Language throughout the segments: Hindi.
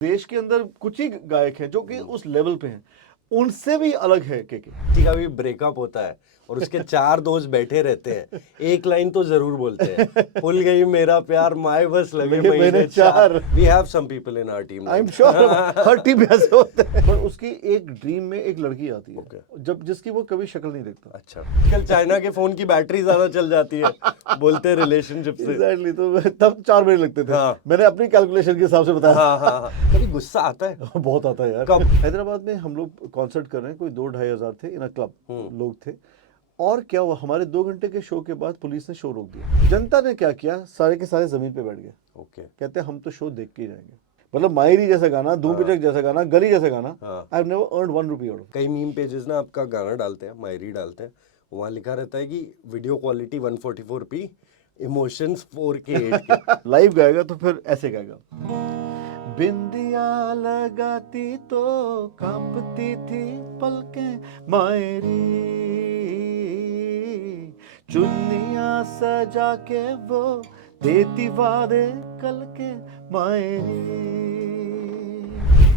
देश के अंदर कुछ ही गायक हैं जो कि उस लेवल पे हैं, उनसे भी अलग है के। किसी का भी ब्रेकअप होता है और उसके 4 दोस्त बैठे रहते हैं, एक लाइन तो जरूर बोलते हैं, भूल गई मेरा प्यार माए बस लगे महीने 4। We have some people in our team, I am sure हर टीम में ऐसे होते हैं। पर उसकी एक ड्रीम में एक लड़की आती है जब जिसकी वो कभी शक्ल नहीं देखता। अच्छा, आजकल चाइना के फोन की बैटरी ज्यादा चल जाती है, बोलते हैं रिलेशनशिप से। एग्जैक्टली, तो तब 4 महीने लगते थे। हाँ। मैंने अपनी कैलकुलेशन के हिसाब से बताया। हाँ। कभी गुस्सा आता है? बहुत आता है यार। कब? हैदराबाद में हम लोग कॉन्सर्ट कर रहे हैं, कोई 2-2.5 हजार थे इन अ क्लब लोग थे। और क्या हुआ, हमारे 2 घंटे के शो के बाद पुलिस ने शो रोक दिया। जनता ने क्या किया, सारे के सारे जमीन पे बैठ गए। ओके। कहते हैं हम तो शो देख के ही रहेंगे। मतलब मायरी जैसा गाना, धूम पिचक जैसा गाना, गली जैसा गाना, I have never earned 1 rupee out of. कई मीम पेजेस ना आपका गाना डालते हैं, मायरी डालते हैं, वहाँ लिखा रहता है कि video quality 144p, emotions 4K 8K। Live गाएगा तो फिर ऐसे गाएगा। बिंदिया लगाती तो कांपती थी पलकें मायरी, चुन्नियां सजा के वो देती वादे कल के मायरी।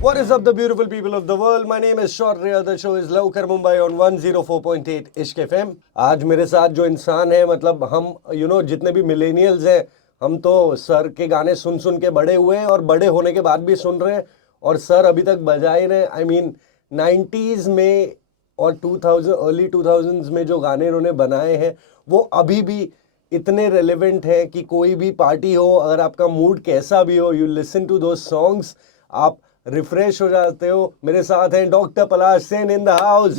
What is up, the beautiful people of the world? My name is Shaurya. The show is Laukar Mumbai on 104.8 इश्क FM। आज मेरे साथ जो इंसान है, मतलब हम जितने भी मिलेनियल्स हैं, हम तो सर के गाने सुन सुन के बड़े हुए हैं और बड़े होने के बाद भी सुन रहे हैं, और सर अभी तक बजा ही रहे। आई मीन 90s में और 2000 अर्ली 2000s में जो गाने इन्होंने बनाए हैं वो अभी भी इतने रेलेवेंट है कि कोई भी पार्टी हो, अगर आपका मूड कैसा भी हो, you listen to those songs, आप रिफ्रेश हो जाते हो। मेरे साथ हैं doctor Palash Sen in the house.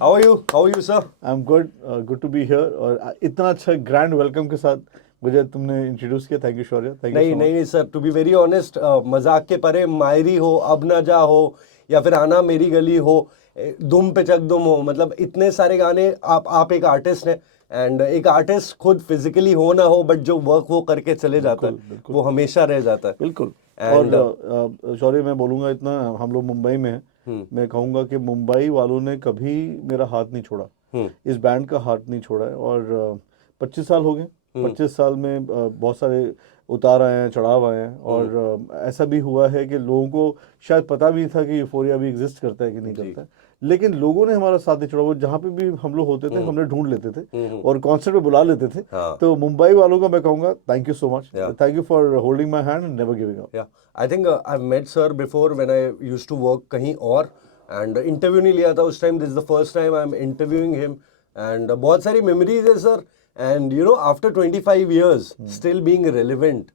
How are you sir? I am good to be here. और इतना अच्छा ग्रैंड वेलकम के साथ मुझे तुमने इंट्रोड्यूस किया, thank you Shaurya. Thank you. नहीं sir, to be very honest, मजाक के परे, मायरी हो, अब ना जा हो, या फिर आना मेरी गली हो, दुम पे चक दुम हो, मतलब इतने सारे गाने। आप एक आर्टिस्ट हैं, एंड एक आर्टिस्ट खुद फिजिकली हो ना हो, बट जो वर्क वो करके चले जाता है वो हमेशा रह जाता है। बिल्कुल। और शौर्य, मैं बोलूंगा इतना, हम लोग मुंबई में हैं, मैं कहूंगा कि मुंबई वालों ने कभी मेरा हाथ नहीं छोड़ा, इस बैंड का हाथ नहीं छोड़ा है। और 25 साल हो गए। 25 साल में बहुत सारे उतार आए हैं, चढ़ाव आए हैं, और ऐसा भी हुआ है कि लोगों को शायद पता भी था कि यूफोरिया भी एग्जिस्ट करता है कि नहीं करता है, लेकिन लोगों ने हमारा साथ नहीं छोड़ा। वो जहाँ पे भी हम लोग होते थे हमने ढूंढ लेते थे और कॉन्सर्ट में बुला लेते थे। तो मुंबई वालों का मैं कहूँगा thank you so much, thank you for holding my hand and never giving up. I think I have met sir before when I used to work कहीं और, एंड इंटरव्यू नहीं लिया था उस time. This is the first time I am interviewing him, and बहुत सारी मेमोरीज है sir. And after 25 years, still being relevant.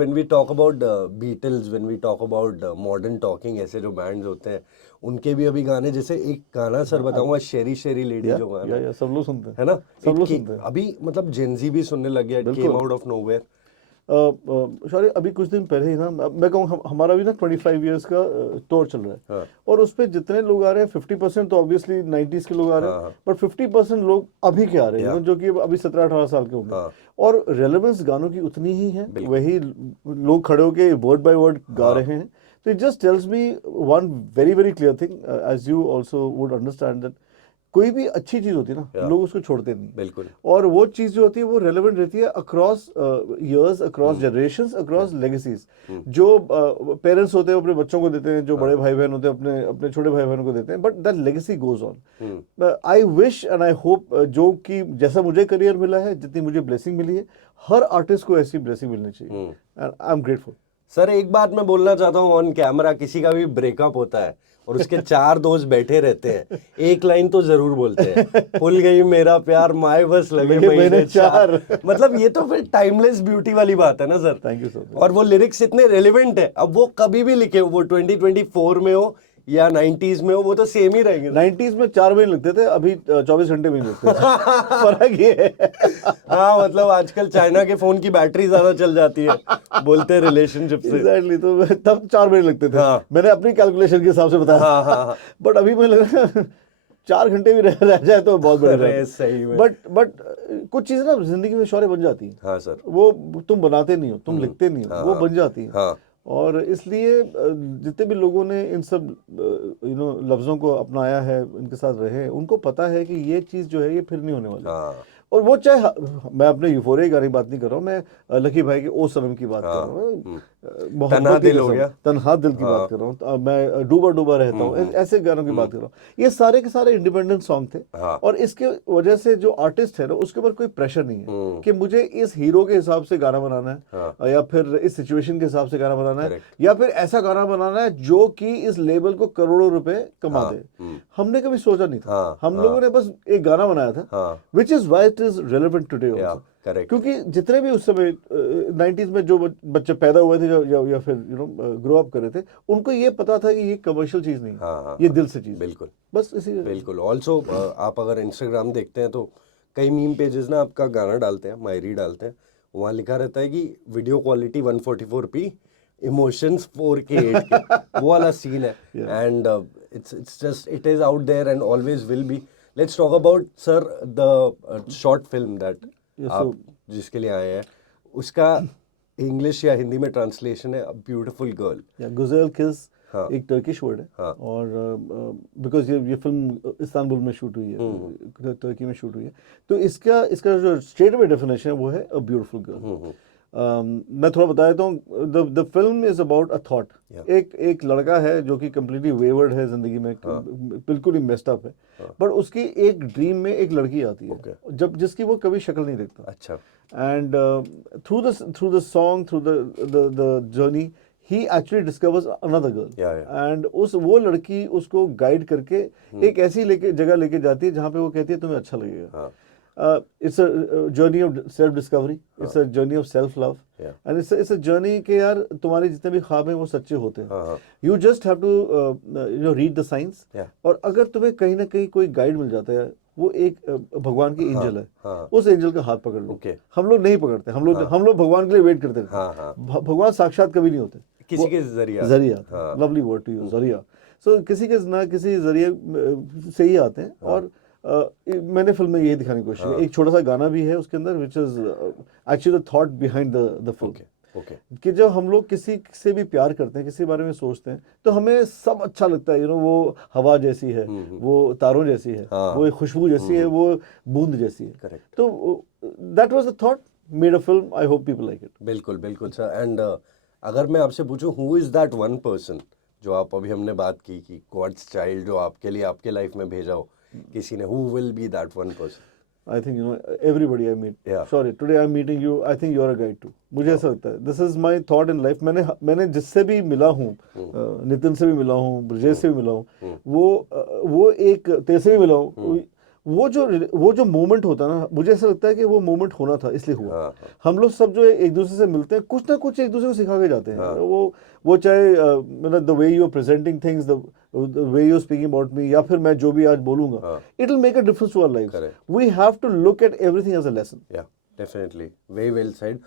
When we talk about Beatles, when we talk about modern talking, ऐसे जो bands होते हैं, उनके भी अभी गाने, जैसे एक गाना सर बताऊंगा, शेरी शेरी लेडी, जो गाना या सब लोग सुनते हैं, है ना, सब लोग सुनते हैं अभी, मतलब जेनजी भी सुनने लग गया, it came out of nowhere। Sorry, अभी कुछ दिन पहले ही ना, मैं कहूँ हमारा भी ना 25 इयर्स का टूर चल रहा है, और उस पे जितने लोग आ रहे हैं 50% तो ऑब्वियसली 90s के लोग आ रहे हैं, बट 50% लोग अभी के आ रहे हैं, जो कि अभी 17-18 साल के होंगे। और रेलेवेंस गानों की उतनी ही है, वही लोग खड़े होके वर्ड बाय वर्ड गा रहे हैं। तो it just tells me one very very clear thing, as you also would understand, that कोई भी अच्छी चीज होती है ना, लोग उसको छोड़ते नहीं। बिल्कुल। और वो चीज जो होती है वो रेलेवेंट रहती है across years, across generations, across legacies. जो पेरेंट्स होते हैं अपने बच्चों को देते हैं, जो बड़े भाई बहन होते हैं अपने अपने छोटे भाई बहनों को देते हैं, but that legacy goes on. I wish and I hope, जो कि जैसा मुझे करियर मिला है, जितनी मुझे ब्लेसिंग मिली है, हर आर्टिस्ट को ऐसी ब्लेसिंग मिलनी चाहिए, and I am grateful. Sir एक बात मैं बोलना चाहता हूँ ऑन कैमरा, किसी का भी ब्रेकअप होता है और उसके 4 दोस्त बैठे रहते हैं, एक लाइन तो जरूर बोलते हैं, भूल गई मेरा प्यार माए बस लगे महीने 4। मतलब ये तो फिर टाइमलेस ब्यूटी वाली बात है ना सर। Thank you sir. और वो लिरिक्स इतने रेलेवेंट है, अब वो कभी भी लिखे, वो 2024 में हो या 90s में हो, वो तो सेम ही रहेंगे। 90s में 4 महीने लगते थे, अभी 24 घंटे में लगते थे। फर्क ये है। हाँ, मतलब आजकल चाइना के फोन की बैटरी ज्यादा चल जाती है, बोलते हैं रिलेशनशिप से। एग्जैक्टली, तो तब 4 महीने लगते थे। मैंने अपनी कैलकुलेशन के हिसाब से बताया। बट अभी मुझे लग रहा है 4 घंटे भी रह जाए तो बहुत बड़ी सही में। बट कुछ चीजें ना जिंदगी में शौर्य बन जाती है। हाँ सर। वो तुम बनाते नहीं हो, तुम लिखते नहीं हो, वो बन जाती है। और इसलिए जितने भी लोगों ने इन सब लफ्जों को अपनाया है, इनके साथ रहे, उनको पता है कि ये चीज जो है ये फिर नहीं होने वाली। और वो चाहे मैं अपने यूफोरिया गाने की बात नहीं कर रहा हूँ, मैं लकी भाई के ओ सनम की बात कर रहा हूँ, तन्हा दिल हो गया, तन्हा दिल की बात कर रहा हूँ, मैं डूबा डूबा रहता हूँ, ऐसे गानों की बात कर रहा हूँ। ये सारे के सारे इंडिपेंडेंट सॉन्ग थे, और इसके वजह से जो आर्टिस्ट है ना उसके ऊपर कोई प्रेशर नहीं है कि मुझे इस हीरो के हिसाब से गाना बनाना है, या फिर इस सिचुएशन के हिसाब से गाना बनाना है, या फिर ऐसा गाना बनाना है जो कि इस लेबल को करोड़ों रुपए कमा दे। हमने कभी सोचा नहीं था, हम लोगों ने बस एक गाना बनाया था, which is why it is relevant today also. क्योंकि जितने भी उस समय 90s में जो बच्चे पैदा हुए थे या फिर ग्रो अप कर रहे थे, उनको ये पता था कि ये कमर्शियल चीज नहीं है, ये दिल से चीज। बिल्कुल, बस इसी। बिल्कुल। ऑल्सो आप अगर इंस्टाग्राम देखते हैं तो कई मीम पेजेस ना आपका गाना डालते हैं, मायरी डालते हैं, वहाँ लिखा रहता है कि video quality 144p, emotions 4K 8K, वो वाला सीन है। And it's just it is out there and always will be. Let's talk about sir the short film that आप जिसके लिए आए हैं, उसका इंग्लिश या हिंदी में ट्रांसलेशन है ब्यूटीफुल गर्ल। गुज़ेल किस एक टर्किश वर्ड है, और बिकॉज ये फिल्म इस्तांबुल में शूट हुई है, तुर्की में शूट हुई है, तो इसका जो स्ट्रेट अवे डेफिनेशन है वो है अ ब्यूटीफुल गर्ल। मैं थोड़ा बता देता हूँ, the film is about a thought. एक लड़का है जो कि कम्प्लीटली वेवर्ड है जिंदगी में, बिल्कुल ही मेस्ड अप है, बट उसकी एक ड्रीम में एक लड़की आती है, जब जिसकी वो कभी शक्ल नहीं देखता। अच्छा। And through the song, through the journey, he actually discovers another girl, and वो लड़की उसको गाइड करके एक ऐसी जगह लेके जाती है जहाँ पे वो कहती है तुम्हें अच्छा लगेगा। It's a journey of self discovery, it's a journey of self love, and it's a journey के यार तुम्हारे जितने भी ख्वाब हैं वो सच्चे होते हैं। You just have to read the signs, और अगर तुम्हें कहीं ना कहीं कोई गाइड मिल जाता है, वो एक भगवान की एंजल है, उस एंजल का हाथ पकड़ लो। हम लोग नहीं पकड़ते, हम लोग भगवान के लिए वेट करते हैं। भगवान साक्षात कभी नहीं होते, किसी के जरिया, लवली वर्ड टू यूज, जरिया। सो किसी के ना किसी जरिए से ही आते हैं, और मैंने फिल्म में यही दिखाने की कोशिश की। एक छोटा सा गाना भी है उसके अंदर, which is actually the thought behind the film, कि जब हम लोग किसी से भी प्यार करते हैं, किसी के बारे में सोचते हैं, तो हमें सब अच्छा लगता है। वो हवा जैसी है, वो तारों जैसी है, वो एक खुशबू जैसी है, वो बूंद जैसी है। तो that was the thought, made a film, I hope people like it. बिल्कुल बिल्कुल सर। एंड अगर मैं आपसे पूछूं, who is that one person जो आप अभी हमने बात की कि गॉड्स चाइल्ड जो आपके लिए आपके लाइफ में भेजा हो किसी ने, who will be that one person? I think everybody I meet. Sorry, today I'm meeting you. I think you're a guy too. मुझे ऐसा लगता है. This is my thought in life. मैंने जिससे भी मिला हूँ, नितिन से भी मिला हूँ, ब्रजेश से भी मिला हूँ, वो एक तेरे से भी मिला हूँ, वो जो मोमेंट होता है ना, मुझे ऐसा लगता है कि वो मोमेंट होना था, इसलिए हुआ। हम लोग सब जो एक दूसरे से मिलते हैं, कुछ ना कुछ एक दूसरे को सिखा के जाते हैं। वो चाहे मतलब the way you are presenting things, the way you are speaking about me, या फिर मैं जो भी आज बोलूंगा, it will make a difference to our life. We have to look at everything as a lesson. Yeah definitely, very well said.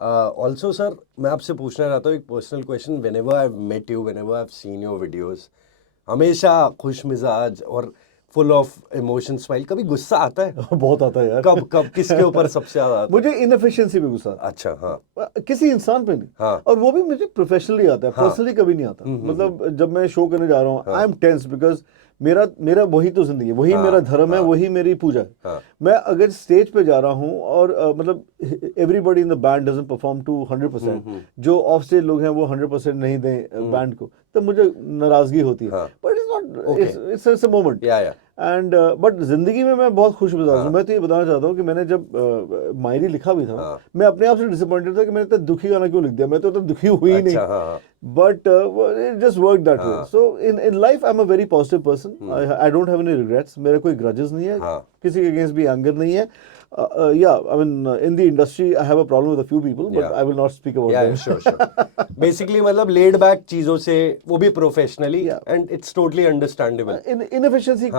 Also sir, मैं आपसे पूछना चाहता हूँ एक personal question. Whenever I have met you, whenever I have seen your videos, हमेशा खुश मिजाज और फुल ऑफ इमोशन स्माइल। कभी गुस्सा आता है? बहुत आता है यार। कब किसके ऊपर सबसे ज्यादा आता है? मुझे इनएफिशिएंसी पे गुस्सा। अच्छा, हाँ। किसी इंसान पे नहीं, और वो भी मुझे प्रोफेशनली आता है, पर्सनली कभी नहीं आता। मतलब जब मैं शो करने जा रहा हूँ, आई एम टेंस, बिकॉज मेरा वही तो जिंदगी है, वही मेरा धर्म है, वही मेरी पूजा है। मैं अगर स्टेज पे जा रहा हूँ और मतलब everybody in the band doesn't perform to 100%, जो ऑफ स्टेज लोग हैं वो 100% नहीं दें बैंड को, तो मुझे नाराजगी होती है। But it's a moment. And but जिंदगी में मैं बहुत खुश मिजाज हूँ। मैं तो ये बताना चाहता हूँ कि मैंने जब मायरी लिखा भी था, मैं अपने आप से डिसअपॉइंटेड था कि मैंने इतना दुखी गाना क्यों लिख दिया। मैं तो इतना दुखी हुई नहीं, but it just work that way. So in life I am a very positive person. I don't have any regrets. मेरे कोई ग्रजेस नहीं है, किसी के अगेंस्ट भी एंगर नहीं है। Yeah, I mean, in the industry, I have a problem with a few people, but I will not speak about them. Sure. Basically, मतलब laid back चीजों से, वो भी professionally, and it's totally understandable. Inefficiency,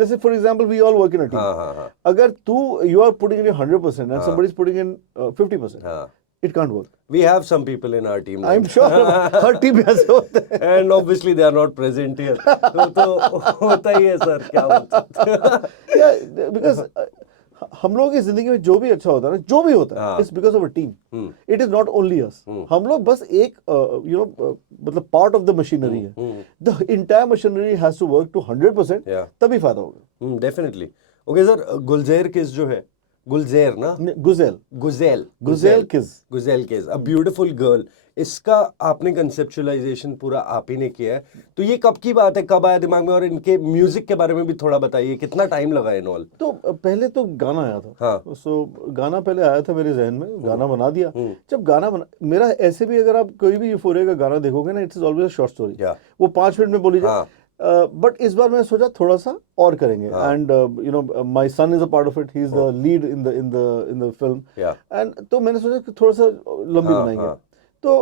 जैसे for example, we all work in a team. अगर you are putting in your 100% and somebody is putting in 50%, it can't work. We have some people in our team. I'm sure her team में ऐसे होते हैं. And obviously they are not present here. तो होता ही है सर, क्या बोलते? Yeah, because हम लोग की जिंदगी में जो भी अच्छा होता है ना, जो भी होता है, it's because of a team. It is not only us. हम लोग बस एक मतलब पार्ट ऑफ द मशीनरी है। The entire machinery has to work to 100%, तभी फायदा होगा। डेफिनेटली। ओके सर, गुलज़ेर किस जो है गुलजेर ना, गुजेल गुजेल किज। गुजेल केज, अ ब्यूटीफुल गर्ल। इसका आपने कंसेप्चुअलाइजेशन पूरा आप ही ने किया है, तो ये कब की बात है, कब आया दिमाग में? और इनके म्यूजिक के बारे में भी थोड़ा बताइए, कितना टाइम लगा इन्वॉल्व? तो पहले तो गाना आया था। हाँ। सो गाना पहले आया था मेरे जहन में, गाना बना दिया। जब गाना बना, मेरा ऐसे भी अगर आप कोई भी यूफोरिया का गाना देखोगे ना, it's always a short story, वो 5 मिनट में बोली जाए। बट इस बार मैं सोचा थोड़ा सा और करेंगे, and you know my son is a part of it, he is the lead in the film, and तो मैंने सोचा कि थोड़ा सा लंबी बनाएंगे। तो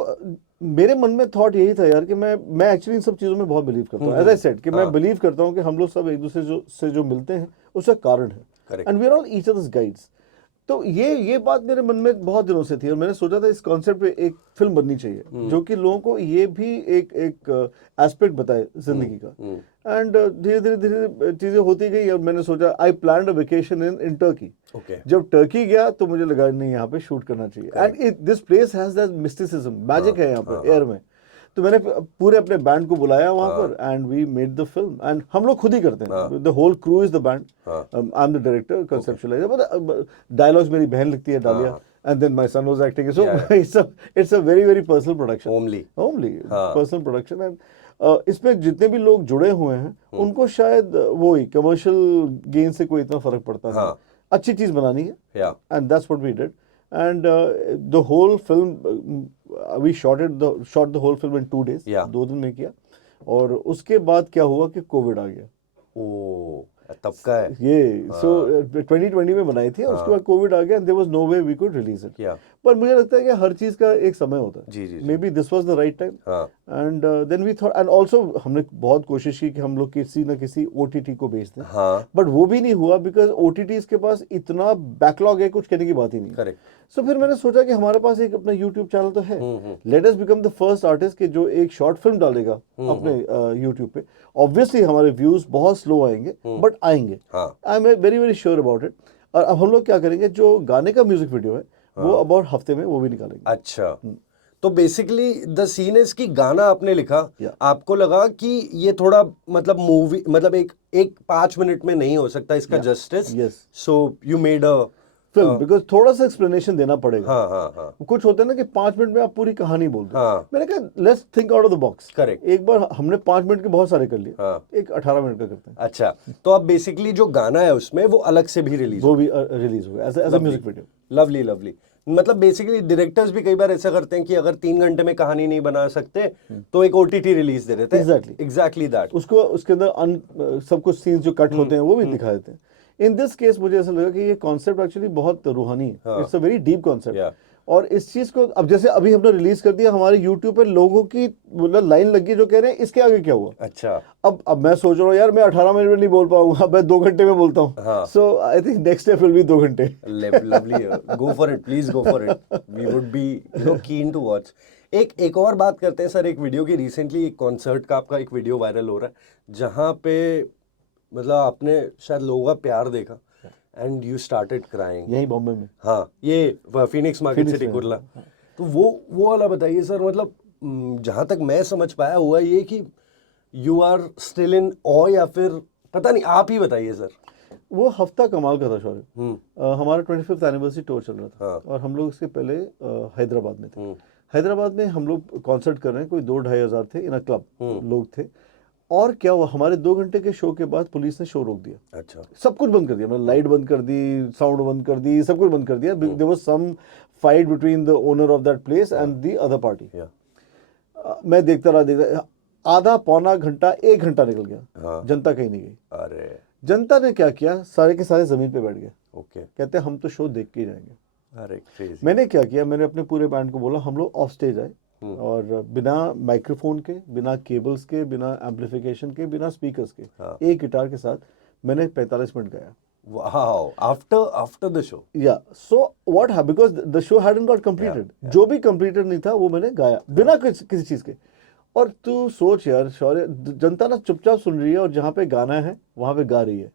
मेरे मन में थॉट यही था यार कि मैं एक्चुअली इन सब चीज़ों में बहुत बिलीव करता हूँ। एज आई सेड कि मैं बिलीव करता हूँ कि हम लोग सब एक दूसरे से जो मिलते हैं उसका कारण है, and we are all each others guides. तो ये बात मेरे मन में बहुत दिनों से थी, और मैंने सोचा था इस कॉन्सेप्ट पे एक फिल्म बननी चाहिए जो कि लोगों को ये भी एक एस्पेक्ट बताए जिंदगी का। एंड धीरे धीरे चीजें होती गई, और मैंने सोचा I planned a vacation in Turkey. जब टर्की गया तो मुझे लगा नहीं, यहाँ पे शूट करना चाहिए, and this place has that mysticism, magic है यहाँ पे एयर में। तो मैंने पूरे अपने बैंड को बुलाया वहां पर, and we made the film, and हम लोग खुद ही करते हैं, the whole crew is the band, I am the director, conceptualizer, dialogues मेरी बहन लिखती है, Dalia, and then my son was acting. So it's a very very personal production, homely personal production. And इसमें जितने भी लोग जुड़े हुए हैं उनको शायद वो ही कमर्शियल गेन से कोई इतना फर्क पड़ता नहीं, अच्छी चीज बनानी है, and that's what we did. And the whole film, we shot the whole film in 2 days, 2 दिन में किया। और उसके बाद क्या हुआ कि कोविड आ गया। तब का है ये। सो 2020 में बनाई थी, उसके बाद कोविड आ गया, and there was no way we could release it. पर मुझे लगता है कि हर चीज का एक समय होता है, maybe this was the right time, and then we thought, and also हमने बहुत कोशिश की कि हम लोग किसी न किसी ओटीटी को बेच दें, बट वो भी नहीं हुआ, बिकॉज ओटीटीज के पास इतना बैकलॉग है, कुछ कहने की बात ही नहीं। करेक्ट। सो फिर मैंने सोचा कि हमारे पास एक अपना यूट्यूब चैनल तो है, let us become the first artist कि जो एक शॉर्ट फिल्म डालेगा अपने यूट्यूब पे। ऑब्वियसली हमारे व्यूज बहुत स्लो आएंगे, बट आएंगे, I am very very sure about it. और अब हम लोग क्या करेंगे, जो गाने का म्यूजिक वीडियो है वो अबाउट हफ्ते में वो भी निकालेंगे। अच्छा, तो बेसिकली द सीन इज कि गाना आपने लिखा, आपको लगा कि ये थोड़ा मतलब मूवी, मतलब एक 5 मिनट में नहीं हो सकता इसका justice, so you made a film, because थोड़ा सा एक्सप्लेनेशन देना पड़ेगा। कुछ होता है ना कि 5 मिनट में आप पूरी कहानी बोल दो। मैंने कहा let's think out of the box. Correct. एक बार हमने 5 मिनट के बहुत सारे कर लिए, एक 18 मिनट का करते हैं। अच्छा, तो अब बेसिकली जो गाना है उसमें वो अलग से भी रिलीज वो भी रिलीज हुआ as a music video. Lovely lovely. मतलब बेसिकली डायरेक्टर्स भी कई बार ऐसा करते हैं कि अगर 3 घंटे में कहानी नहीं बना सकते तो एक ओटीटी रिलीज दे देते हैं। Exactly that. उसको उसके अंदर सब कुछ सीन्स जो कट होते हैं वो भी दिखा देते हैं। इन दिस केस मुझे ऐसा लगा कि ये कॉन्सेप्ट एक्चुअली बहुत रूहानी है, it's a very deep concept. और इस चीज को अब जैसे अभी हमने रिलीज कर दिया, हमारे यूट्यूब पे लोगों की मतलब लाइन लगी जो कह रहे हैं इसके आगे क्या हुआ। अच्छा, अब मैं सोच रहा हूँ यार मैं 18 मिनट में नहीं बोल पाऊंगा, मैं 2 घंटे में बोलता हूँ। So I think next step will be 2 घंटे। Lovely, go for it, please go for it, we would be keen to watch. एक और बात करते हैं सर, एक वीडियो की, रिसेंटली एक कॉन्सर्ट का आपका एक वीडियो वायरल हो रहा है जहाँ पे मतलब आपने शायद लोगों का प्यार देखा एंड यू स्टार्टेड क्राइंग, यही बॉम्बे में। हाँ, ये फिनिक्स मार्केट सिटी कुर्ला। तो वो वाला बताइए सर, मतलब जहाँ तक मैं समझ पाया हुआ ये कि यू आर स्टिल इन ऑ, या फिर पता नहीं, आप ही बताइए सर। वो हफ्ता कमाल का था शौर्य। हमारा 25th एनिवर्सरी टूर चल रहा था, और हम लोग इसके पहले हैदराबाद में थे। हैदराबाद में हम लोग कॉन्सर्ट कर रहे हैं, कोई 2-2.5 हज़ार थे, इन अ क्लब लोग थे। और क्या हुआ, हमारे 2 घंटे के शो के बाद पुलिस ने शो रोक दिया। अच्छा। सब कुछ बंद कर दिया, मतलब लाइट बंद कर दी, साउंड बंद कर दी, सब कुछ बंद कर दिया। There was some fight between the owner of that place and the other party. मैं देखता रहा, आधा पौना घंटा 1 घंटा निकल गया, जनता कहीं नहीं गई। अरे, जनता ने क्या किया, सारे के सारे जमीन पे बैठ गए। ओके, कहते हम तो शो देख के ही जाएंगे। अरे क्रेजी। मैंने क्या किया, मैंने अपने पूरे बैंड को बोला हम लोग ऑफ स्टेज आए, और बिना माइक्रोफोन के, बिना केबल्स के, बिना एम्पलीफिकेशन के, बिना स्पीकर्स के, एक गिटार के साथ मैंने 45 मिनट गाया। Wow, after the show. Yeah, so what happened, because the show hadn't got completed. जो भी completed नहीं था वो मैंने गाया बिना किसी चीज के। और तू सोच यार शौर्य, जनता ना चुपचाप सुन रही है, और जहाँ पे गाना है वहां पे गा रही है।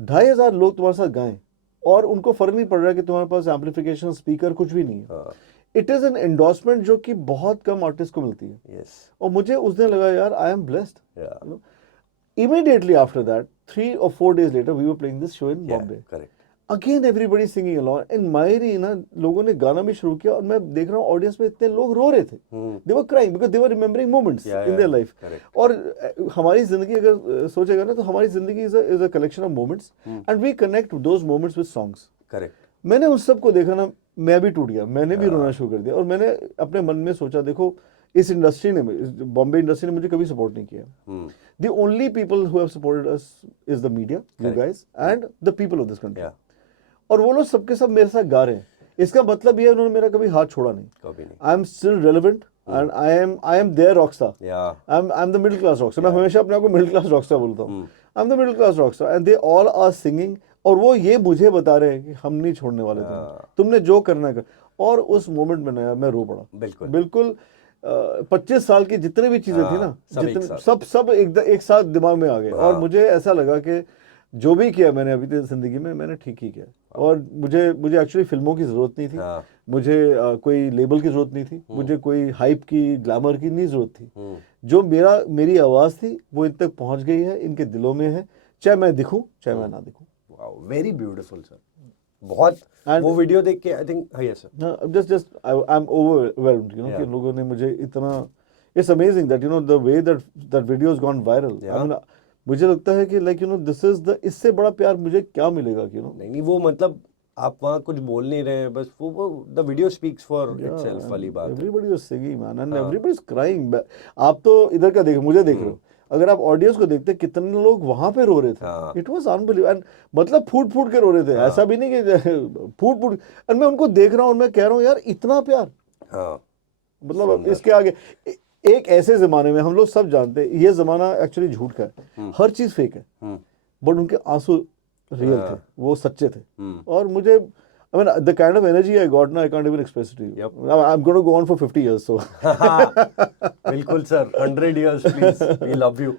2.5 हज़ार लोग तुम्हारे साथ गाएं, और उनको फर्क नहीं पड़ रहा है कि तुम्हारे पास एम्पलीफिकेशन, स्पीकर कुछ भी नहीं है। इट इज एन एंडोर्समेंट जो कि बहुत कम आर्टिस्ट को मिलती है। और मुझे उस दिन लगा यार I am blessed. Immediately after that, 3 or 4 days later, we were playing this show in Bombay. Correct. Again everybody singing along and Maeri ना लोगों ने गाना भी शुरू किया और मैं देख रहा हूँ ऑडियंस में इतने लोग रो रहे थे, they were crying because they were remembering moments in their life. और हमारी जिंदगी अगर सोचेगा ना तो हमारी जिंदगी is a collection of moments and we connect those moments with songs. Correct. मैंने उस सब को देखा ना, मैं भी टूट गया, मैंने भी रोना शुरू कर दिया और मैंने अपने मन में सोचा देखो इस इंडस्ट्री ने, बॉम्बे इंडस्ट्री ने मुझे कभी सपोर्ट नहीं किया। The only people who have supported us is the media, you guys and the people of this country. और वो लोग सबके सब मेरे साथ गा रहे हैं, इसका मतलब ये उन्होंने मेरा कभी हाथ छोड़ा नहीं। कभी नहीं। I am still relevant and I am their rockstar, I am the middle class rockstar. मैं हमेशा अपने आप को मिडिल क्लास रॉकस्टार बोलता हूँ। I am the middle class rockstar and they all are singing और वो ये मुझे बता रहे हैं कि हम नहीं छोड़ने वाले थे, तुमने जो करना कर। और उस मोमेंट में ना मैं रो पड़ा। बिल्कुल बिल्कुल 25 साल की जितने भी चीजें थी ना, जितने सब एक साथ दिमाग में आ गए और मुझे ऐसा लगा कि जो भी किया मैंने अभी तक जिंदगी में मैंने ठीक ही किया। और मुझे एक्चुअली फिल्मों की जरूरत नहीं थी, मुझे कोई लेबल की जरूरत नहीं थी, मुझे कोई हाइप की, ग्लैमर की नहीं जरूरत थी। जो मेरी आवाज थी वो इन तक पहुंच गई है, इनके दिलों में है, चाहे मैं दिखूं चाहे मैं ना दिखूं। Very beautiful sir. बहुत वो वीडियो देख के I think yes sir, just I am overwhelmed you know कि लोगों ने मुझे इतना, it's amazing that you know the way that video has gone viral. I mean मुझे लगता है कि like you know this is the, इससे बड़ा प्यार मुझे क्या मिलेगा यू नो। नहीं वो मतलब आप वहाँ कुछ बोल नहीं रहे हैं, बस वो the video speaks for itself वाली बात। Everybody was singing man and everybody is crying. आप तो इधर का देख, मुझे देख रहे हो, अगर आप ऑडियंस को देखते कितने लोग वहां पे रो रहे थे। इट वाज अनबिलीवेबल एंड मतलब फूट के रो रहे थे। ऐसा भी नहीं कि फूट और मैं उनको देख रहा हूँ और मैं कह रहा हूँ यार इतना प्यार। मतलब इसके आगे एक ऐसे जमाने में हम लोग सब जानते हैं ये जमाना एक्चुअली झूठ का है, हर चीज फेक है, बट उनके आंसू रियल थे, वो सच्चे थे। और मुझे I mean, the kind of energy I got now, I can't even express it to you. Yep. I'm going to go on for 50 years, so. बिल्कुल sir, 100 years, please. We love you.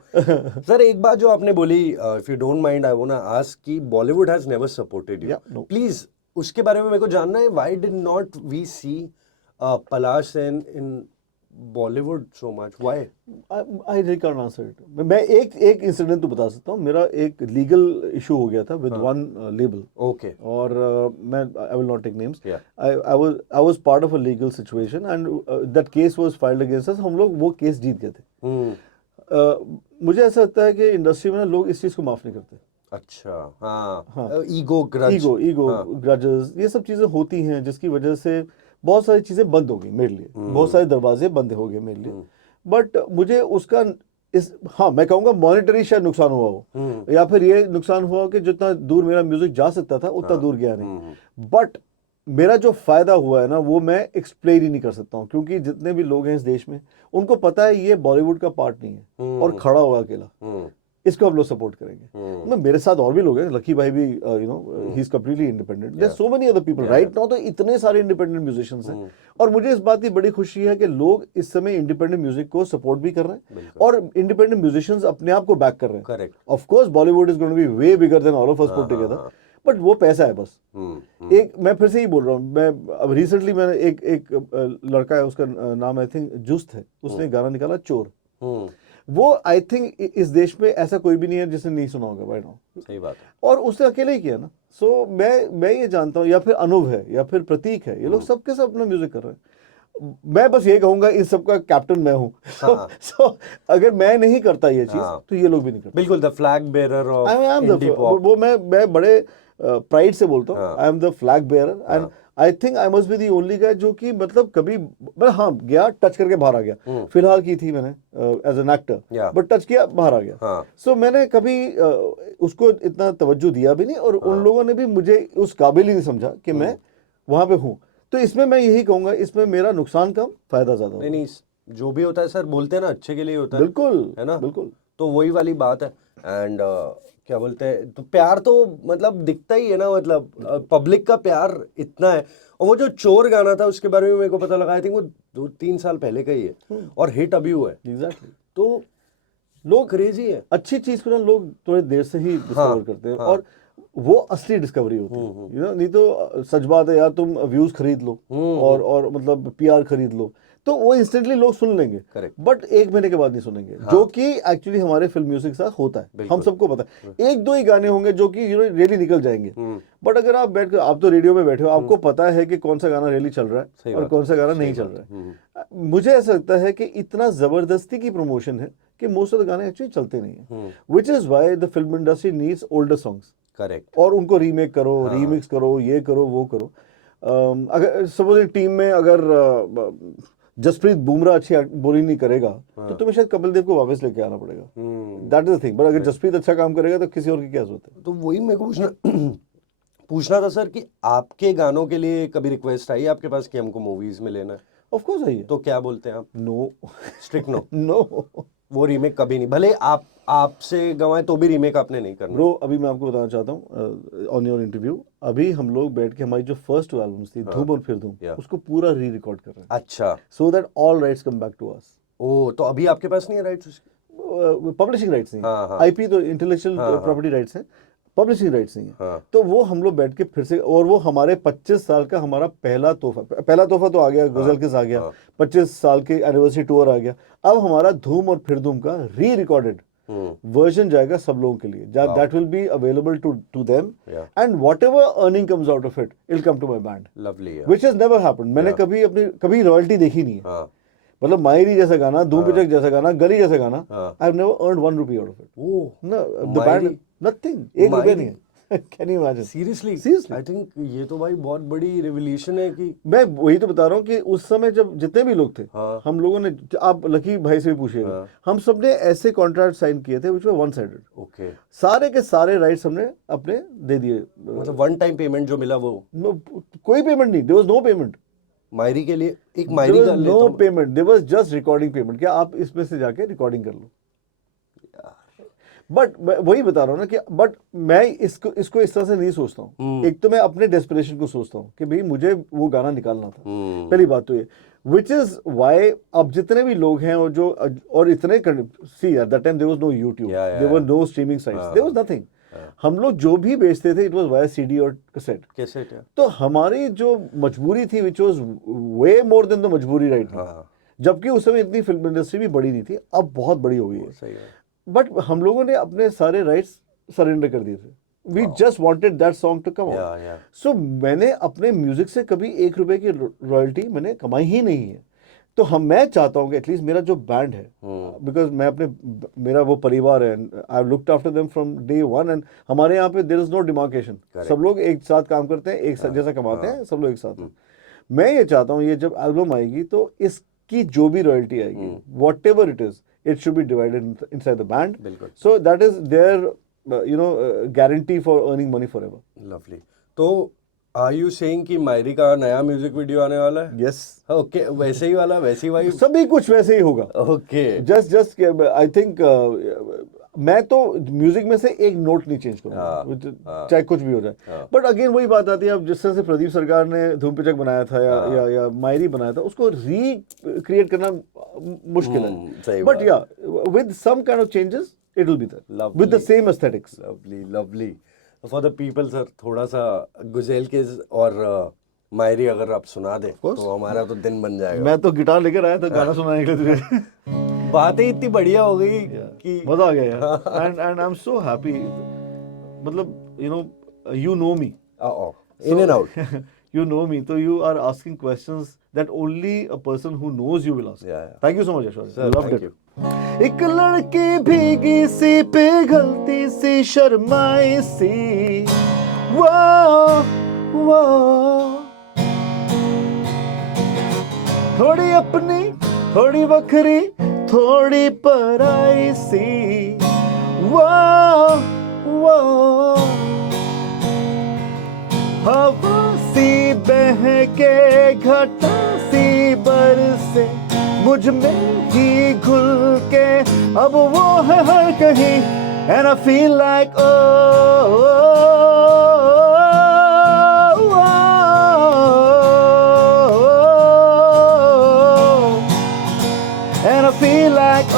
Sir एक बात जो आपने बोली, if you don't mind, I wanna ask कि Bollywood has never supported you. Yeah, no. Please, उसके बारे में मेरे को जानना है. Why did not we see Palash Sen in Bollywood so much? Why? I really can't answer it. मैं एक इंसिडेंट तो बता सकता हूँ. मेरा एक लीगल इशू हो गया था with one label. Okay. और मैं I will not take names. Yeah. I was part of a legal situation and that case was filed against us. हम लोग वो केस जीत गए थे. मुझे ऐसा लगता है कि इंडस्ट्री में लोग इस चीज को माफ नहीं करते. अच्छा. हाँ. ईगो ग्रजेस ये सब चीजें होती हैं जिसकी वजह से बहुत सारी चीजें बंद हो गई मेरे लिए, बहुत सारे दरवाजे बंद हो गए मेरे लिए. बट मुझे उसका हाँ मैं कहूँगा मॉनेटरी शायद नुकसान हुआ हो, या फिर ये नुकसान हुआ कि जितना दूर मेरा म्यूजिक जा सकता था उतना दूर गया नहीं. बट मेरा जो फायदा हुआ है ना वो मैं एक्सप्लेन ही नहीं कर सकता हूँ, क्योंकि जितने भी लोग हैं इस देश में उनको पता है ये बॉलीवुड का पार्ट नहीं है और खड़ा हुआ अकेला, इसको हम लोग सपोर्ट करेंगे. मैं मेरे साथ और भी लोग हैं, लकी भाई भी you know he is completely independent. There so many other people right now. तो इतने सारे इंडिपेंडेंट म्यूजिशियंस हैं और मुझे इस बात की बड़ी खुशी है कि लोग इस समय इंडिपेंडेंट म्यूजिक को सपोर्ट भी कर रहे हैं और इंडिपेंडेंट म्यूजिशियंस अपने आप को बैक कर रहे हैं. Correct. Of course Bollywood is going to be way bigger than all of us put together, but वो पैसा है बस. एक मैं फिर से ही बोल रहा हूँ, मैं अब रिसेंटली मैंने एक लड़का है उसका नाम आई थिंक जुस्त है, उसने गाना निकाला चोर. वो आई थिंक इस देश में ऐसा कोई भी नहीं है जिसने नहीं सुना होगा भाई नाउ. सही बात है. और उसने अकेले ही किया ना. सो मैं ये जानता हूँ, या फिर अनूप है या फिर प्रतीक है, ये लोग सबके सब अपना म्यूजिक कर रहे हैं. मैं बस ये कहूंगा इस सबका कैप्टन मैं हूँ. सो अगर मैं नहीं करता ये चीज तो ये लोग भी नहीं करते. बिल्कुल the flag bearer of indie pop. वो मैं बड़े प्राइड से बोलता हूँ, I am the flag bearer and I think I must be the only guy जो कि मतलब कभी हाँ गया टच करके बाहर आ गया. फिलहाल की थी मैंने as an actor, but touch किया बाहर आ गया. सो मैंने कभी उसको इतना तवज्जो दिया भी नहीं और उन लोगों ने भी मुझे उस काबिल ही नहीं समझा कि मैं वहां पे हूँ. तो इसमें मैं यही कहूंगा, इसमें मेरा नुकसान कम फायदा ज्यादा. नहीं जो भी होता है सर बोलते हैं ना अच्छे के लिए होता है. बिल्कुल है ना. बिल्कुल. तो वही वाली बात है. एंड क्या बोलते हैं, तो प्यार तो मतलब दिखता ही है ना, मतलब पब्लिक का प्यार इतना है. और वो जो चोर गाना था उसके बारे में मेरे को पता लगा, आई थिंक वो 2-3 साल पहले का ही है और हिट अभी हुआ है. एग्जैक्टली. तो लोग क्रेजी है. अच्छी चीज को ना लोग थोड़े देर से ही डिस्कवर करते हैं और वो असली डिस्कवरी होती है. यू नो नहीं तो सच बात है यार, तुम व्यूज खरीद लो और मतलब पीआर खरीद लो, तो वो इंस्टेंटली लोग सुन लेंगे, Correct. बट एक महीने के बाद नहीं सुनेंगे, जो कि एक्चुअली हमारे फिल्म म्यूजिक के साथ होता है, हम सबको पता है। एक दो ही गाने होंगे जो कि रियली निकल जाएंगे, बट अगर आप बैठ कर, आप तो रेडियो में बैठे हो, आपको पता है कि कौन सा गाना रियली चल रहा है और कौन सा गाना नहीं चल रहा है। मुझे ऐसा लगता है कि इतना जबरदस्ती की प्रमोशन है कि मोस्ट ऑफ द गाने एक्चुअली चलते नहीं है, which is why the film industry needs older songs. Correct. और उनको रीमेक करो, रीमिक्स करो, ये करो, वो करो। अगर सपोज टीम में अगर जसप्रीत बुमराह अच्छी बॉलिंग नहीं करेगा, तो तुम्हें शायद कपिल देव को वापस लेके आना पड़ेगा। That is the thing. But अगर जसप्रीत अच्छा काम करेगा तो किसी और की क्या जरूरत है। तो वही मेरे को पूछना था सर कि आपके गानों के लिए कभी रिक्वेस्ट आई आपके पास कि हमको मूवीज में लेना है? ऑफ कोर्स आई है। तो क्या बोलते हैं आप? No, strict no. नो, वो रीमेक कभी नहीं, भले आपसे गवाए तो भी रीमेक आपने नहीं करना। ब्रो अभी मैं आपको बताना चाहता हूँ ऑन योर इंटरव्यू, अभी हम लोग बैठ के हमारी जो फर्स्ट एल्बम्स थी धूम और फिर धूम, उसको पूरा री रिकॉर्ड कर रहे हैं। अच्छा। So that all rights come back to us. ओ, तो अभी आपके पास नहीं है राइट्स उसके? पब्लिशिंग राइट्स नहीं, हाँ। आईपी तो इंटेलेक्चुअल प्रॉपर्टी राइट्स हैं, पब्लिशिंग राइट्स नहीं है। तो वो हम लोग बैठ के फिर से, और वो हमारे 25 साल का हमारा पहला तोहफा तो आ गया, गजल किस आ गया, 25 साल के एनिवर्सरी टूर आ गया। अब हमारा धूम और फिर धूम का री रिकॉर्डेड वर्जन जाएगा सब लोगों के लिए, that will be available to them, and whatever earning comes out of it will come to my band. Lovely, which has never happened. मैंने कभी रॉयल्टी देखी नहीं है। मतलब मायरी जैसा गाना, धूम पिचक जैसा गाना, गली जैसा गाना, I have never earned 1 rupee out of it. Oh, no, the band nothing, 1 रुपया नहीं है। Can you imagine? Seriously? Seriously? I think ये तो भाई बहुत बड़ी रिवोल्यूशन है कि मैं वही तो बता रहा हूँ कि उस समय जब जितने भी लोग थे, हम लोगों ने, आप लकी भाई से भी पूछिएगा, हम सब ने ऐसे कॉन्ट्रैक्ट साइन किए थे which were one sided। Okay. सारे के सारे राइट्स हमने अपने दे दिए। मतलब वन टाइम पेमेंट जो मिला वो? कोई पेमेंट नहीं, there was no payment। मायरी के लिए एक मायरी का no payment, there was just recording payment। क्या आप इसमें से जाके रिकॉर्डिंग कर लो। बट वही बता रहा हूँ ना कि बट मैं इसको इस तरह से नहीं सोचता हूँ। एक तो मैं अपने डेस्परेशन को सोचता हूँ कि भाई मुझे वो गाना निकालना था, पहली बात तो ये, विच इज वाई अब जितने भी लोग हैं और इतने see at that time there was no YouTube, there were no streaming sites, there was nothing. हम लोग जो भी बेचते थे इट वाज वाया सीडी और कैसेट। तो हमारी जो मजबूरी थी which was way more than the मजबूरी राइट नाउ, जबकि उस समय इतनी फिल्म इंडस्ट्री भी बड़ी नहीं थी, अब बहुत बड़ी हो गई है। बट हम लोगों ने अपने सारे राइट्स सरेंडर कर दिए थे। We just wanted that song to come out. So मैंने अपने म्यूजिक से कभी 1 रुपए की रॉयल्टी मैंने कमाई ही नहीं है। तो मैं चाहता हूँ कि एटलीस्ट मेरा जो बैंड है, बिकॉज मेरा वो परिवार है, I have looked after them from day one, and हमारे यहाँ पे देयर इज नो डिमार्केशन, सब लोग एक साथ काम करते हैं, एक साथ जैसा कमाते हैं, सब लोग एक साथ हैं। मैं ये चाहता हूँ ये जब एल्बम आएगी तो इसकी जो भी रॉयल्टी आएगी, what ever it is, it should be divided inside the band. Bilkul. So that is their guarantee for earning money forever. Lovely. तो are you saying कि मायरी का नया म्यूजिक वीडियो आने वाला है? Yes. Okay, वैसे ही वाला, वैसी वाइब? सभी कुछ वैसे ही होगा। Okay. Just I think मैं तो म्यूजिक में से एक नोट नहीं चेंज करूंगा, चाहे कुछ भी हो जाए। बट अगेन वही बात आती है, अब जिस तरह से प्रदीप सरकार ने धूम पिचक बनाया था या मायरी बनाया था, उसको रीक्रिएट करना मुश्किल है। बट या with some kind of changes it will be there with the same aesthetics. Lovely. For the people sir, थोड़ा सा गुजेल के और मायरी अगर आप सुना दे तो हमारा तो दिन बन जाएगा। मैं तो गिटार लेकर आया था गाना सुनाने के लिए तुझे। बातें इतनी बढ़िया हो गई कि मजा आ गया यार। And I am so happy, मतलब you know me in and out। You know me, so you are asking questions that only a person who knows you will ask. Thank you so much Ashwin, I loved it. एक लड़की भीगी सी पिघलती सी शर्माई सी, वो थोड़ी अपनी थोड़ी बखरी थोड़ी पराई सी, वो हवा सी बहके घटा सी बरसे मुझ में ही घुल के, अब वो है हर कहीं, and I feel like and I feel like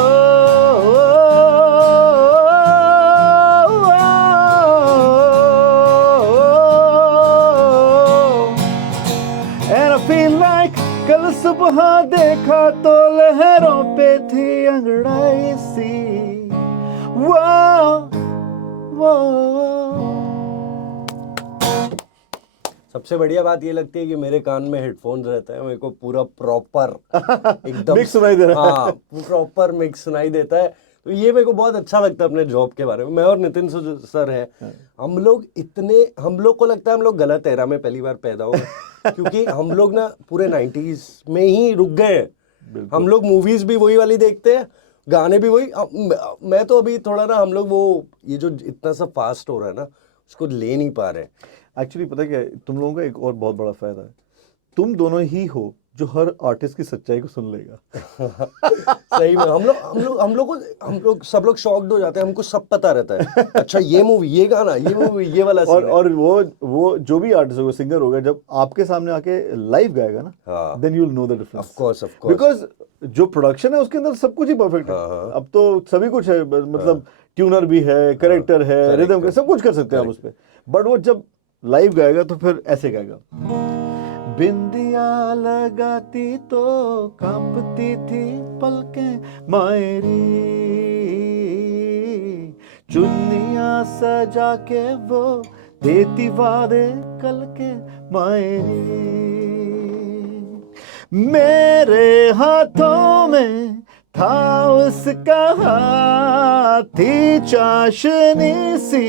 and I feel like कल सुबह देखा सबसे बढ़िया बात ये लगती है कि मेरे कान में हेडफोन्स रहते हैं, मेरे को पूरा प्रॉपर एकदम मिक्स सुनाई दे रहा है। हाँ, प्रॉपर मिक्स सुनाई देता है। तो ये मेरे को बहुत अच्छा लगता है अपने जॉब के बारे में। मैं और नितिन सर है, हम लोग को लगता है हम लोग गलत एरा में पहली बार पैदा हुए क्योंकि हम लोग ना पूरे 90s में ही रुक गए हैं। हम लोग मूवीज भी वही वाली देखते हैं, गाने भी वही। मैं तो अभी थोड़ा ना, हम लोग वो ये जो इतना सा फास्ट हो रहा है ना, उसको ले नहीं पा रहे। एक्चुअली पता क्या है, तुम लोगों का एक और बहुत बड़ा फायदा है, तुम दोनों ही हो जो हर आर्टिस्ट की सच्चाई को सुन लेगा। सही में हम लोग सब लोग शॉक्ड हो जाते हैं, हमको सब पता रहता है। अच्छा ये मूवी, ये गाना, ये मूवी, ये वाला scene है। और वो जो भी आर्टिस्ट होगा, सिंगर होगा, जब आपके सामने आके लाइव गाएगा ना, then you will know the difference. Of course because जो प्रोडक्शन है उसके अंदर सब कुछ ही परफेक्ट है। अब तो सभी कुछ है, मतलब ट्यूनर भी है, करेक्टर है, रिदम, सब कुछ कर सकते हैं आप उस पर। बट वो जब लाइव गाएगा तो फिर ऐसे गाएगा। बिंदिया लगाती तो कांपती थी पलकें मायरी, चुन्नियां सजा के वो देती वादे कल के मायरी। मेरे हाथों में था उसका हाथ, थी चाशनी सी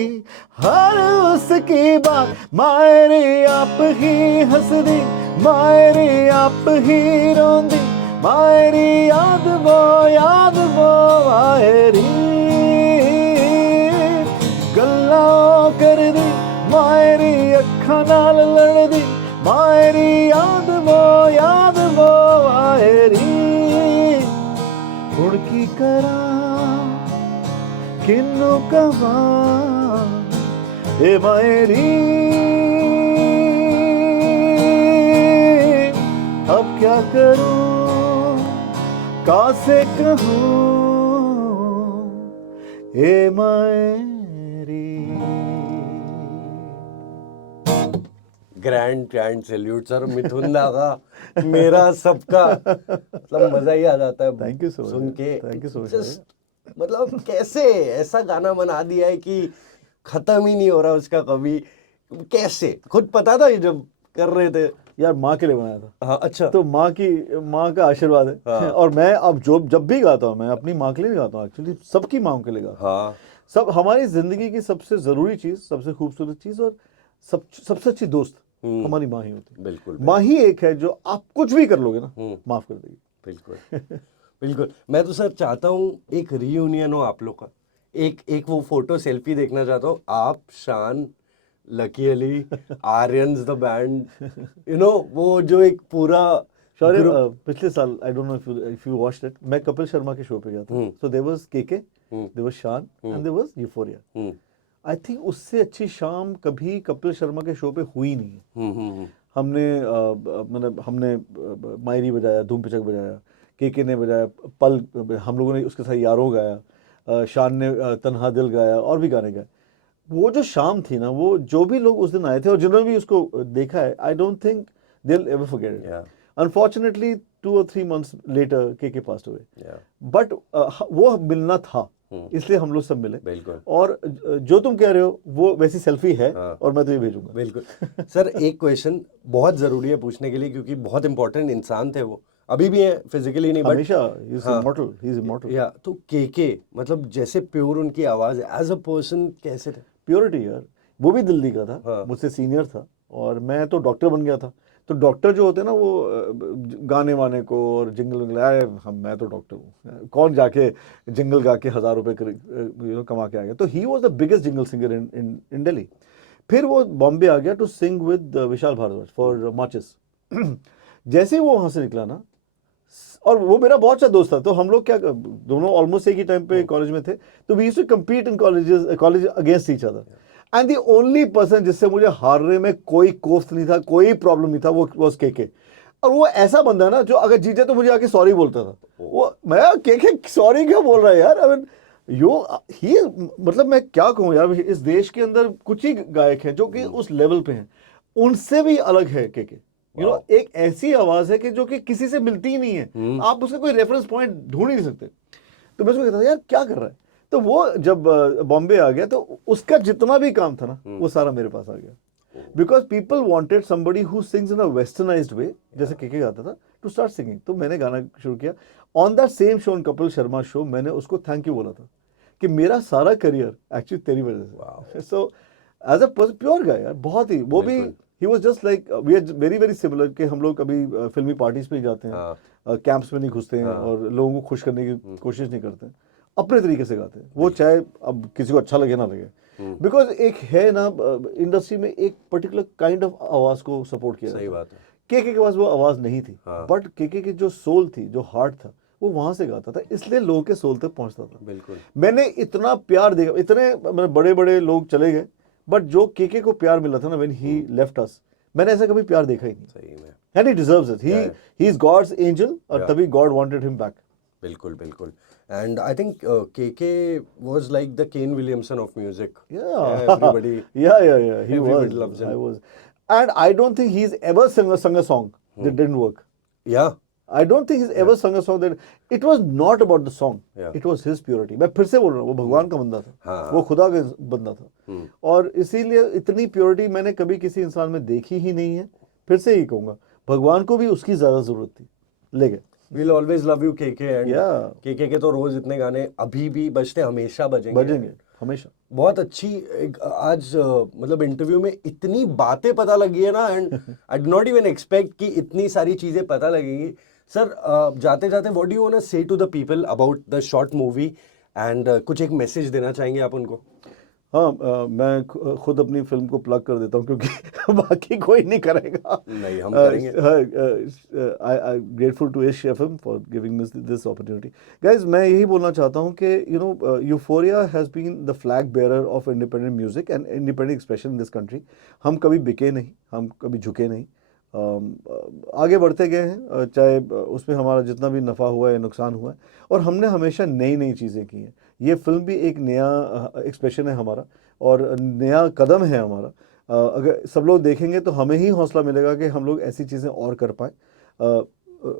हर उसकी बात, मायरी आप ही हंस दी, मायरी आप ही रोंदी, मायरी याद वो मायरी गल्ला कर दी, मायरी अखा नाल लड़ दी, मायरी याद वो मायरी हुण की करा किन्नू कवा ए मायरी, अब क्या करूं कासे कहूं ए मायरी। ग्रैंड सैल्यूट सर, मिथुन दागा, मेरा सबका, मतलब मजा ही आ जाता है। थैंक यू सो मच, सुन के। Thank you so much. Just, मतलब कैसे ऐसा गाना बना दिया है कि खत्म ही नहीं हो रहा उसका कभी। कैसे, खुद पता था ये जब कर रहे थे? यार माँ के लिए बनाया था। हाँ, अच्छा। तो माँ का आशीर्वाद है। हाँ। और मैं अब जब भी गाता हूँ, मैं अपनी माँ के लिए गाता हूँ, एक्चुअली सबकी माँ के लिए गाता हूँ। हाँ, सब हमारी जिंदगी की सबसे जरूरी चीज, सबसे खूबसूरत चीज और सबसे अच्छी दोस्त हमारी माँ ही होती है। बिल्कुल। माँ ही एक है जो आप कुछ भी कर लोगे ना, माफ कर देगी। बिल्कुल बिल्कुल। मैं तो सर चाहता हूँ एक रीयूनियन हो आप लोग का, एक वो फोटो सेल्फी देखना चाहता हूँ, आप, शान, लकी अली, आर्यंस द बैंड, वो जो एक पूरा शौर्य, पिछले साल, I don't know if you watched it, मैं कपिल शर्मा के शो पे गया था। So there was KK, there was Shaan and there was Euphoria. I think उससे अच्छी शाम कभी कपिल शर्मा के शो पे हुई नहीं है। हमने मायरी बजाया, धूम पिचक बजाया, केके ने बजाया, पल हम लोगों ने उसके साथ यारों गाया, शान ने तन्हा दिल गाया, और भी गाने गाए। वो जो शाम थी ना, वो जो भी लोग उस दिन आए थे और जिन्होंने भी उसको देखा है, I don't think they will ever forget it. Unfortunately 2 or 3 months later KK passed away, but वो मिलना था, इसलिए हम लोग सब मिले। बिल्कुल। और जो तुम कह रहे हो वो वैसी सेल्फी है। और मैं तुम्हें भेजूंगा। बिल्कुल सर। एक क्वेश्चन बहुत जरूरी है पूछने के लिए, क्योंकि बहुत इंपॉर्टेंट इंसान थे वो, अभी भी है, फिजिकली नहीं, बट हमेशा ही इज इमॉर्टल। या तो केके, मतलब जैसे प्योर उनकी आवाज है, एज अ पर्सन कैसे थे? प्योरिटी यार, वो भी दिल्ली का था, मुझसे सीनियर था, और मैं तो डॉक्टर बन गया था। तो डॉक्टर जो होते हैं ना, वो गाने वाने को और जिंगल विंगल, मैं तो डॉक्टर हूँ, कौन जाके जिंगल गा के 1000 रुपए कमा के आ गया। तो he was the biggest jingle singer in Delhi. फिर वो बॉम्बे आ गया to sing with Vishal Bhardwaj for Maachis. जैसे ही वो वहाँ से निकला ना, और वो मेरा बहुत अच्छा दोस्त था, तो हम लोग क्या दोनों ऑलमोस्ट एक ही टाइम पे कॉलेज में थे, तो we used to compete in college against each other. And the only person जिससे मुझे हारने में कोई कोफ्त नहीं था, कोई प्रॉब्लम नहीं था, वो वाज केके। और वो ऐसा बंदा ना, जो अगर जीते तो मुझे आके सॉरी बोलता था। वो मैं केके सॉरी क्यों बोल रहा है यार, आई मीन ही, मतलब मैं क्या कहूँ यार, इस देश के अंदर कुछ ही गायक हैं जो कि उस लेवल पे हैं, उनसे भी अलग है केके। एक ऐसी आवाज है कि जो कि किसी से मिलती ही नहीं है, आप उसका कोई रेफरेंस पॉइंट ढूंढ ही नहीं सकते। तो मैं उसको कहता था यार क्या कर रहा है। तो वो जब बॉम्बे आ गया, तो उसका जितना भी काम था ना, वो सारा मेरे पास आ गया। Because people wanted somebody who sings in a westernized way, जैसे केके गाता था, टू स्टार्ट सिंगिंग. तो मैंने गाना शुरू किया. On that same show, Kapil Sharma show, मैंने उसको थैंक यू बोला था कि मेरा सारा करियर एक्चुअली तेरी वजह से. सो एज अ प्योर गाय यार, बहुत ही वो भी. He was just like we are very very similar, कि हम लोग कभी फिल्मी पार्टीज पे जाते हैं, कैंप्स में नहीं घुसते हैं और लोगों को खुश करने की कोशिश नहीं करते हैं, अपने तरीके से गाते हैं वो, चाहे अब किसी को अच्छा लगे ना लगे. बिकॉज एक है ना इंडस्ट्री में एक पर्टिकुलर काइंड ऑफ आवाज को सपोर्ट किया. सही बात है. केके के पास वो आवाज नहीं थी, बट केके की जो सोल थी, जो हार्ट था, वो वहां से गाता था, इसलिए लोगों के सोल तक पहुंचता था. बिल्कुल. मैंने इतना प्यार देखा, इतने बड़े बड़े लोग चले गए, बट जो केके को प्यार मिला था ना व्हेन ही लेफ्ट अस, मैंने ऐसा कभी प्यार देखा ही नहीं. सही में. And he deserves it. He is God's angel, और तभी गॉड वांटेड हिम बैक. बिल्कुल बिल्कुल. And I think KK was like the Kane Williamson of music. Yeah. Everybody. Yeah. He everybody was. loves him. I was. And I don't think he's ever sung a song that didn't work. Yeah. I don't think he's ever sung a song that. It was not about the song. Yeah. It was his purity. मैं फिर से बोल रहा हूँ, वो भगवान का बंदा था, वो खुदा का बंदा था, और इसीलिए इतनी प्योरिटी मैंने कभी किसी इंसान में देखी ही नहीं है. फिर से ही कहूँगा, भगवान को भी उसकी ज्यादा जरूरत थी, ले गए. We'll always love you KK. And Yeah. KK के तो रोज इतने गाने अभी भी बजते, हमेशा बजेंगे हमेशा. बहुत अच्छी आज मतलब इंटरव्यू में इतनी बातें पता लगी है ना, and I do not even expect कि इतनी सारी चीजें पता लगेंगी. सर जाते जाते what do you want to say to the people about the short movie, and कुछ एक मैसेज देना चाहेंगे आप उनको? हाँ, मैं खुद अपनी फिल्म को प्लग कर देता हूँ, क्योंकि बाकी कोई नहीं करेगा. नहीं, हम करेंगे. I grateful to Ishq FM for giving me this opportunity. Guys, मैं यही बोलना चाहता हूँ कि Euphoria has been the flag bearer of independent music and independent expression in this country. हम कभी बिके नहीं, हम कभी झुके नहीं, आगे बढ़ते गए हैं, चाहे उसमें हमारा जितना भी नफ़ा हुआ है, नुकसान हुआ है, और हमने हमेशा नई नई चीज़ें की हैं. ये फिल्म भी एक नया एक्सप्रेशन है हमारा, और नया कदम है हमारा. अगर सब लोग देखेंगे तो हमें ही हौसला मिलेगा कि हम लोग ऐसी चीज़ें और कर पाएँ.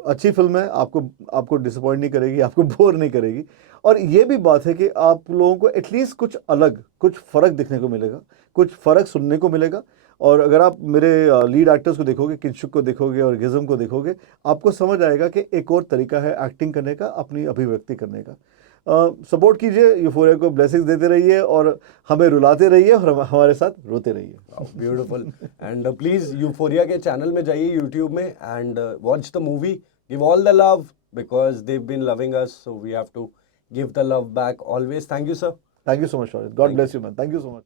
अच्छी फिल्म है, आपको डिसअपॉइंट नहीं करेगी, आपको बोर नहीं करेगी. और ये भी बात है कि आप लोगों को एटलीस्ट कुछ अलग, कुछ फ़र्क दिखने को मिलेगा, कुछ फ़र्क सुनने को मिलेगा. और अगर आप मेरे लीड एक्टर्स को देखोगे, किंशुक को देखोगे और गिज़म को देखोगे, आपको समझ आएगा कि एक और तरीका है एक्टिंग करने का, अपनी अभिव्यक्ति करने का. सपोर्ट कीजिए, यूफोरिया को ब्लेसिंग्स देते रहिए, और हमें रुलाते रहिए, और हमारे साथ रोते रहिए. ब्यूटीफुल. एंड प्लीज यूफोरिया के चैनल में जाइए यूट्यूब में, and watch the movie. Give all the love, because they been loving us, so we have to give the love back always. Thank you sir. Thank you so much, Shorit. God bless you, man. Thank you so much.